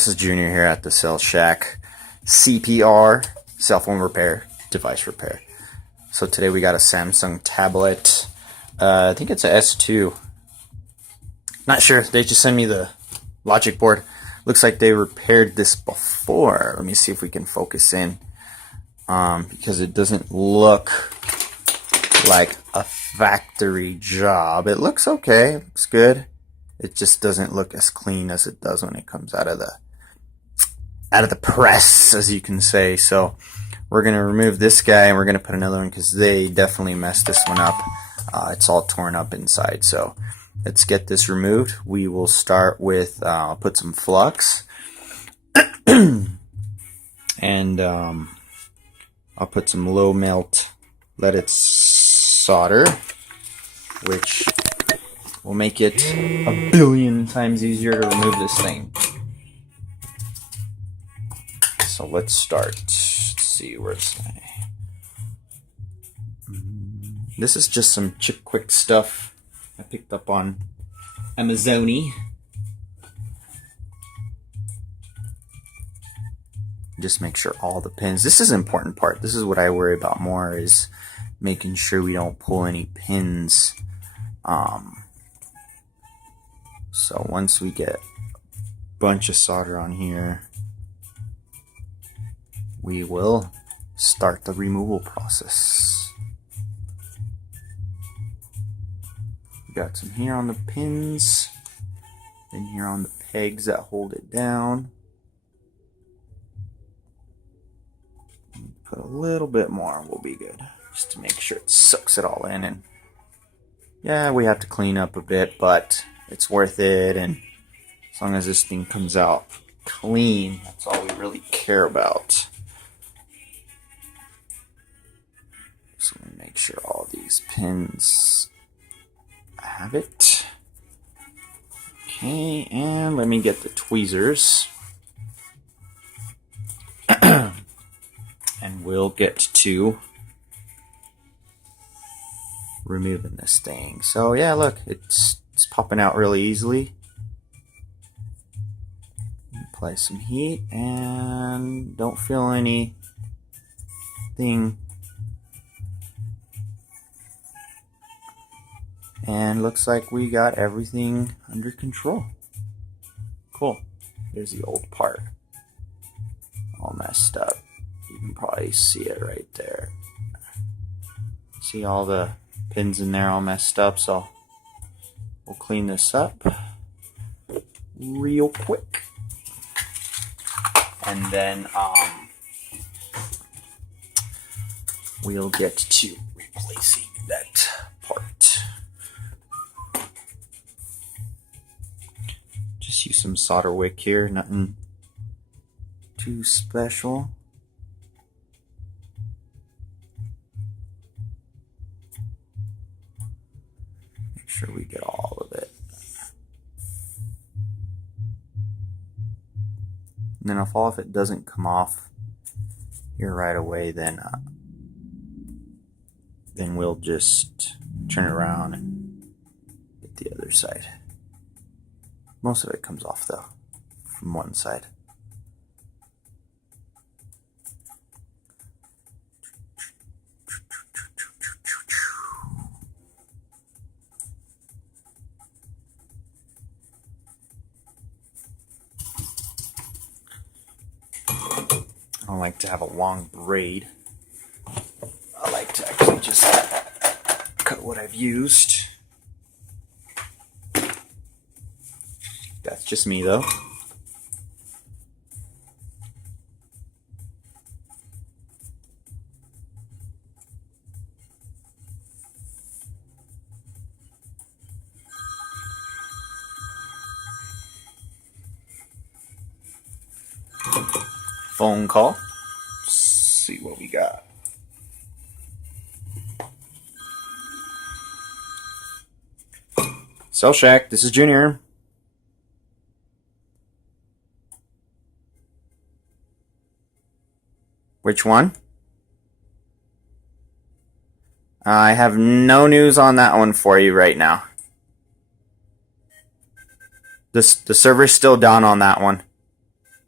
This is Junior here at the Cell Shack CPR, cell phone repair, device repair. So today we got a Samsung tablet. I think it's a S2. Not sure. They just sent me the logic board. Looks like they repaired this before. Let me see if we can focus in. Because it doesn't look like a factory job. It looks okay. It looks good. It just doesn't look as clean as it does when it comes out of the press, as you can say. So we're gonna remove this guy and we're gonna put another one because they definitely messed this one up. It's all torn up inside. So let's get this removed. We will start with put some flux and I'll put some low melt, let it solder, which will make it a billion times easier to remove this thing. So let's start. Let's see where's this is just some Chip Quick stuff I picked up on Amazoni. Just make sure all the pins. This is an important part. This is what I worry about more, is making sure we don't pull any pins. So once we get a bunch of solder on here, we will start the removal process. We got some here on the pins, then here on the pegs that hold it down. Put a little bit more and we'll be good, just to make sure it sucks it all in. And yeah, we have to clean up a bit, but it's worth it. And as long as this thing comes out clean, that's all we really care about. So we make sure all these pins have it. Okay, and let me get the tweezers. And we'll get to removing this thing. So yeah, look, it's popping out really easily. Apply some heat and don't feel anything. And looks like we got everything under control. Cool. There's the old part, all messed up. You can probably see it right there. See all the pins in there all messed up, so we'll clean this up real quick. And then we'll get to replacing that part. Just use some solder wick here, nothing too special. Make sure we get all of it. And then if it doesn't come off here right away, then we'll just turn it around and get the other side. Most of it comes off though, from one side. I don't like to have a long braid. I like to actually just cut what I've used. That's just me though. Phone call. Let's see what we got. Cell Shack, this is Junior. Which one? I have no news on that one for you right now. The server's still down on that one.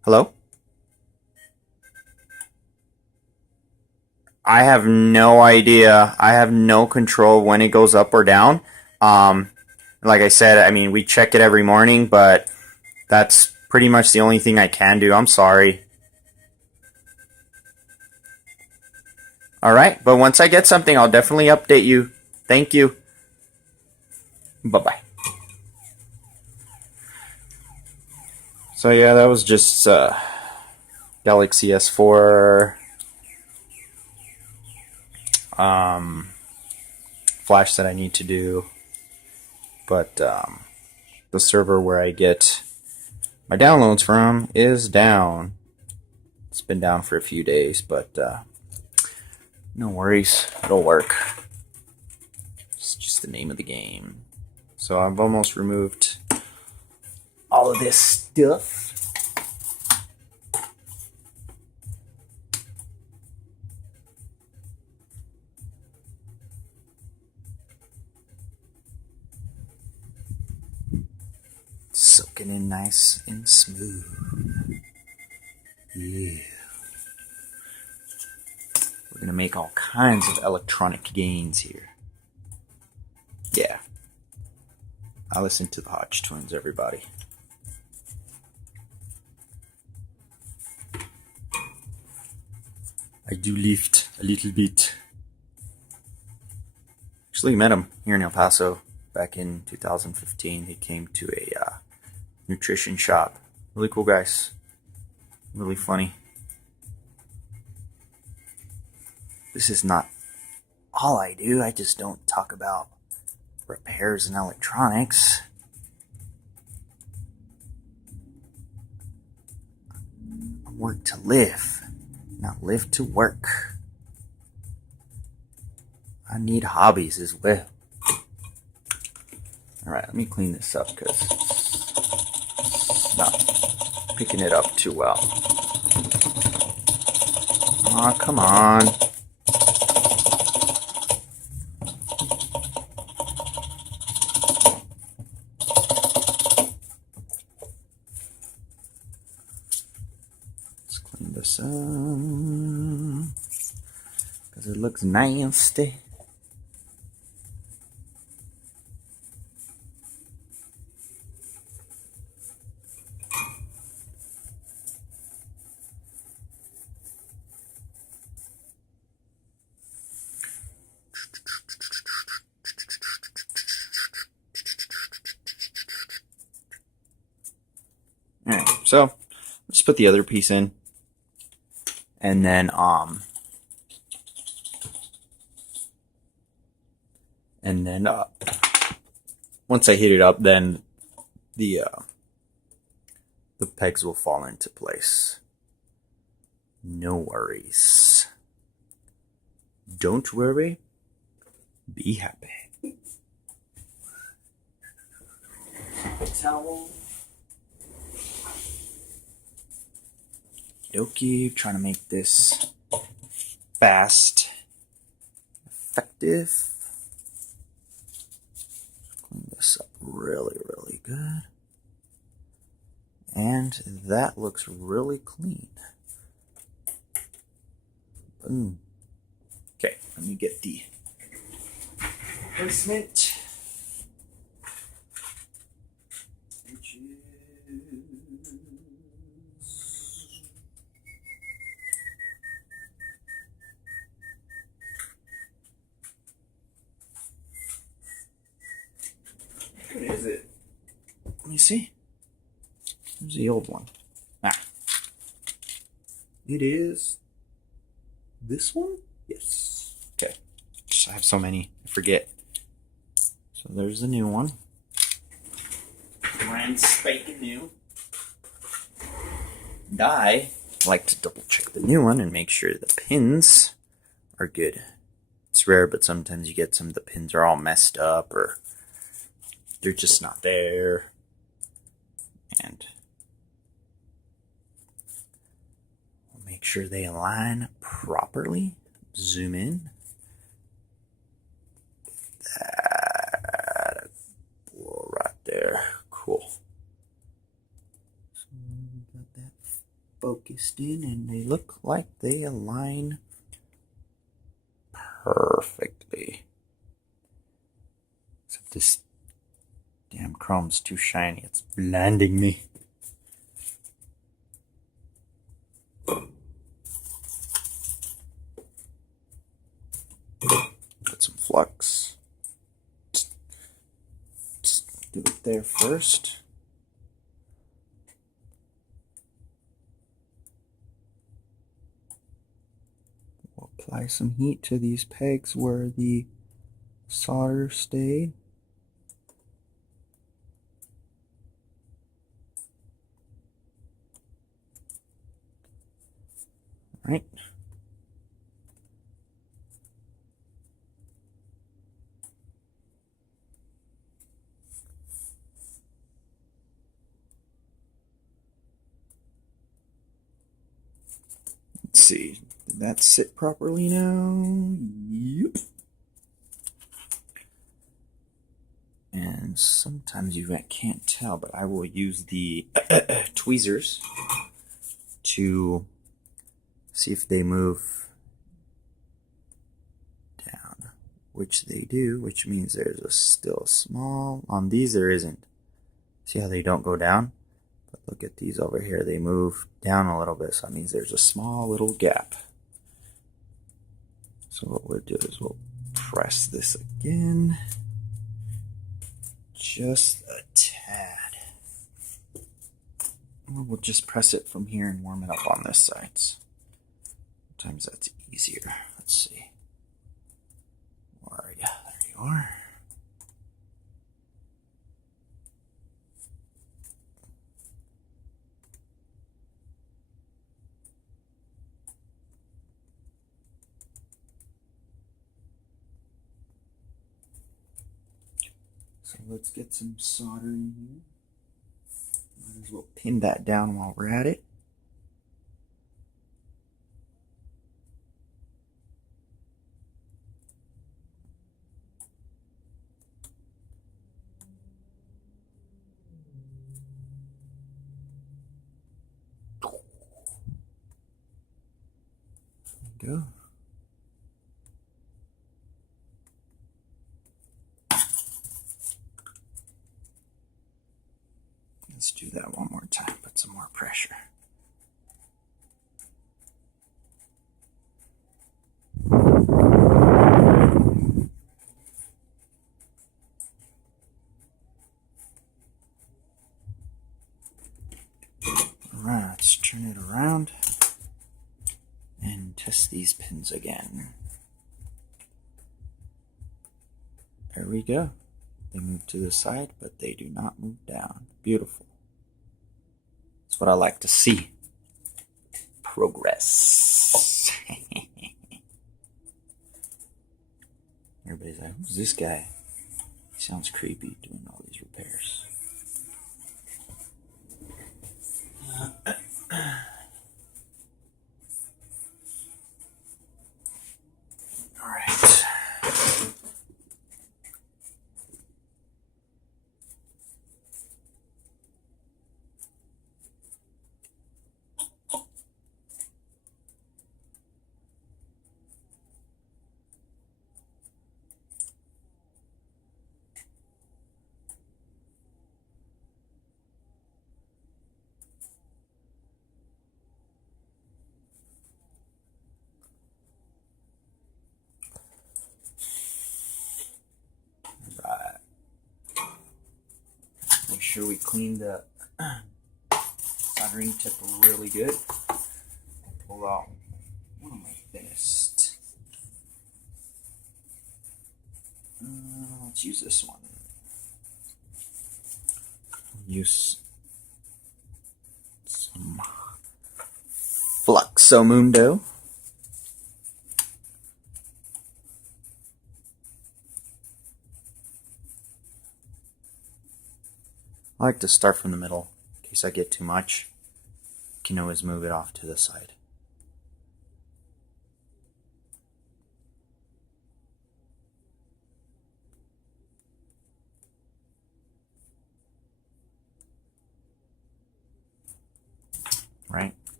Hello? I have no idea. I have no control when it goes up or down. Um, like I said, I mean, we check it every morning, but that's pretty much the only thing I can do. I'm sorry. All right, but once I get something, I'll definitely update you. Thank you. Bye-bye. So yeah, that was just Galaxy S4 flash that I need to do, but the server where I get my downloads from is down. It's been down for a few days, but no worries, it'll work. It's just the name of the game. So I've almost removed all of this stuff. Soaking in nice and smooth. Yeah. We're gonna make all kinds of electronic gains here. Yeah. I listen to the Hodge Twins, everybody. I do lift a little bit. Actually met him here in El Paso back in 2015. He came to a nutrition shop. Really cool guys. Really funny. This is not all I do. I just don't talk about repairs and electronics. I work to live, not live to work. I need hobbies as well. Alright, let me clean this up because it's not picking it up too well. Aw, come on. Let's clean this up because it looks nasty. Alright, so let's put the other piece in. And then once I heat it up, then the pegs will fall into place. No worries. Don't worry. Be happy. Towel. Okie, trying to make this fast, effective. Clean this up really, really good. And that looks really clean. Boom. Okay, let me get the placement. What is it? Let me see. Here's the old one. It is this one? Yes. Okay. I have so many. I forget. So there's the new one. Brand spanking new. And I like to double check the new one and make sure the pins are good. It's rare, but sometimes you get some of the pins are all messed up or they're just not there. And we'll make sure they align properly. Zoom in. That right there. Cool. So we got that focused in, and they look like they align perfectly. Except this damn chrome's too shiny. It's blinding me. Put some flux. Just do it there first. We'll apply some heat to these pegs where the solder stayed. Right. Let's see. Did that sit properly now? Yep. And sometimes you can't tell, but I will use the tweezers to see if they move down, which they do, which means there's a still small, on these there isn't. See how they don't go down? But look at these over here, they move down a little bit, so that means there's a small little gap. So what we'll do is we'll press this again, just a tad. Or we'll just press it from here and warm it up on this side. Sometimes that's easier. Let's see. Where are you? There you are. So let's get some solder in here. Might as well pin that down while we're at it. There we go. Let's do that one more time, put some more pressure. Alright, let's turn it around and test these pins again. There we go. They move to the side, but they do not move down. Beautiful. That's what I like to see. Progress. Everybody's like, who's this guy? He sounds creepy doing all these repairs. All right. Make sure we clean the soldering tip really good. Pull out one of my thinnest. Let's use this one. Use some Fluxomundo. I like to start from the middle in case I get too much. You can always move it off to the side. Right?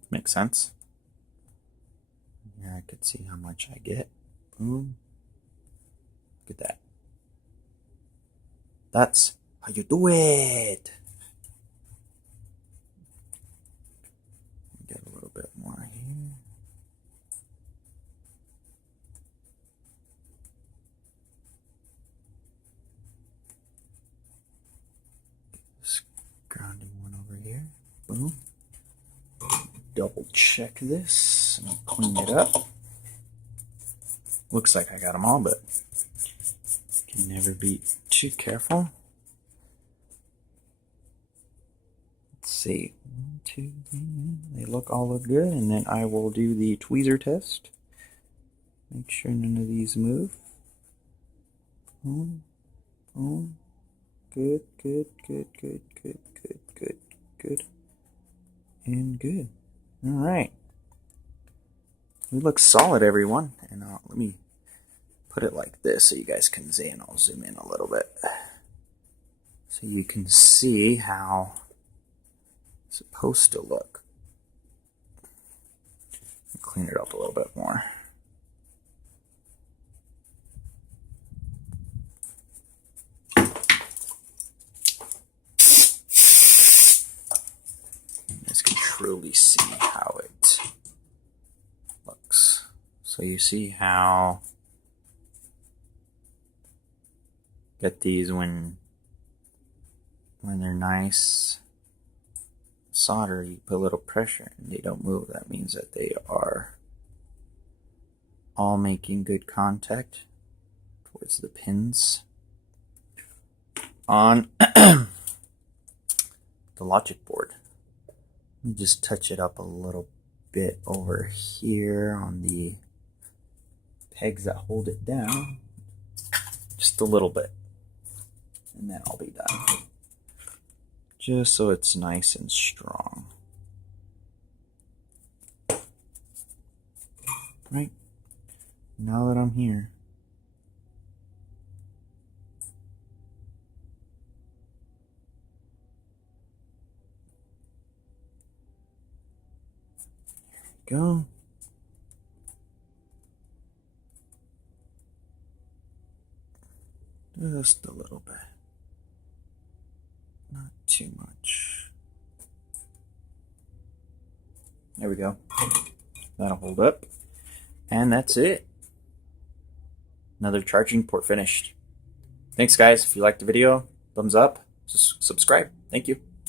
Makes sense. Here I could see how much I get. Boom. Look at that. That's how you do it. Get a little bit more here. This grounding one over here. Boom. Double check this and clean it up. Looks like I got them all, but can never be too careful. Let's see. 1, 2, 3. They all look good, and then I will do the tweezer test. Make sure none of these move. Boom, boom. Good, good, good, good, good, good, good, good, and good. All right. We look solid, everyone. And let me put it like this so you guys can see, and I'll zoom in a little bit so you can see how it's supposed to look. Clean it up a little bit more. You guys can truly see how it looks. So you see how get these when they're nice solder, you put a little pressure and they don't move. That means that they are all making good contact towards the pins on the logic board. Let me just touch it up a little bit over here on the pegs that hold it down, just a little bit, and then I'll be done. Just so it's nice and strong. Right, now that I'm here, here we go. Just a little bit. Not too much. There we go. That'll hold up. And that's it. Another charging port finished. Thanks, guys. If you liked the video, thumbs up, subscribe. Thank you.